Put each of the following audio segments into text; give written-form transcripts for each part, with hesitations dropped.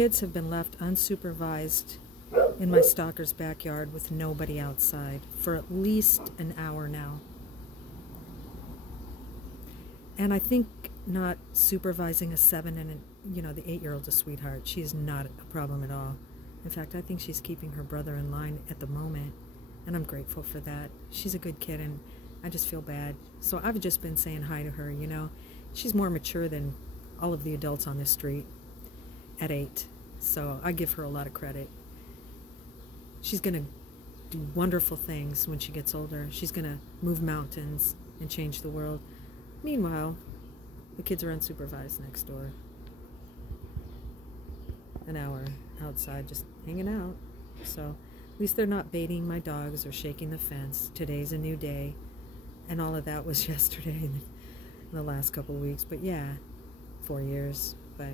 kids have been left unsupervised in my stalker's backyard with nobody outside for at least an hour now. And I think not supervising a 7 and the 8-year-old's a sweetheart. She's not a problem at all. In fact, I think she's keeping her brother in line at the moment, and I'm grateful for that. She's a good kid, and I just feel bad. So I've just been saying hi to her, She's more mature than all of the adults on this street at 8, so I give her a lot of credit. She's going to do wonderful things when she gets older. She's going to move mountains and change the world. Meanwhile, the kids are unsupervised next door. An hour outside just hanging out. So at least they're not baiting my dogs or shaking the fence. Today's a new day. And all of that was yesterday in the last couple of weeks. But yeah, 4 years. But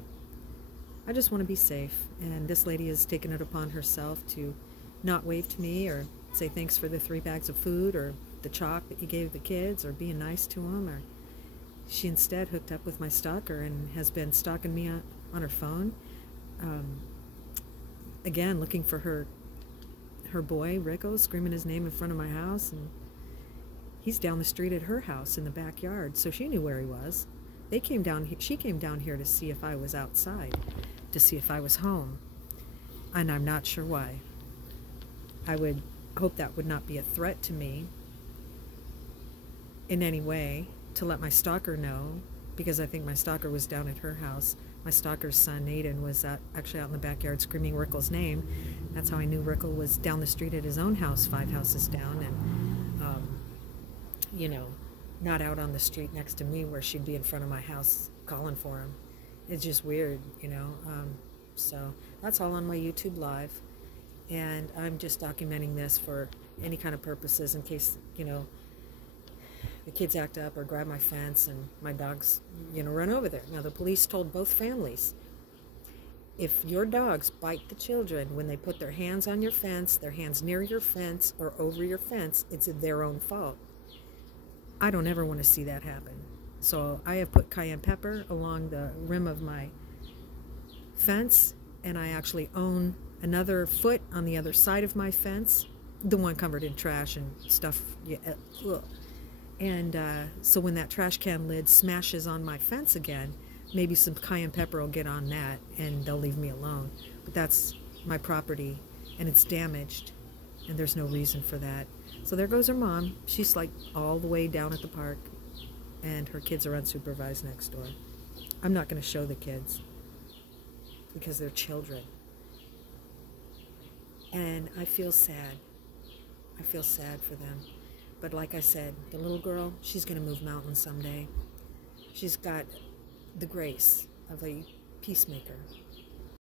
I just want to be safe. And this lady has taken it upon herself to not wave to me or say thanks for the 3 bags of food or the chalk that you gave the kids or being nice to them. Or she instead hooked up with my stalker and has been stalking me on her phone. Again, looking for her boy, Rickels, screaming his name in front of my house. And he's down the street at her house in the backyard, so she knew where he was. She came down here to see if I was outside, to see if I was home. And I'm not sure why. I would hope that would not be a threat to me in any way, to let my stalker know, because I think my stalker was down at her house. My stalker's son, Aiden, was actually out in the backyard screaming Rickels' name. That's how I knew Rickles was down the street at his own house, 5 houses down, and, not out on the street next to me where she'd be in front of my house calling for him. It's just weird, So that's all on my YouTube Live. And I'm just documenting this for any kind of purposes in case, the kids act up or grab my fence and my dogs, run over there. Now, the police told both families, if your dogs bite the children when they put their hands on your fence, their hands near your fence or over your fence, it's their own fault. I don't ever want to see that happen. So I have put cayenne pepper along the rim of my fence, and I actually own another foot on the other side of my fence, the one covered in trash and stuff. And so when that trash can lid smashes on my fence again, maybe some cayenne pepper will get on that and they'll leave me alone. But that's my property and it's damaged and there's no reason for that. So there goes her mom. She's like all the way down at the park and her kids are unsupervised next door. I'm not going to show the kids because they're children. And I feel sad. I feel sad for them. But like I said, the little girl, she's going to move mountains someday. She's got the grace of a peacemaker.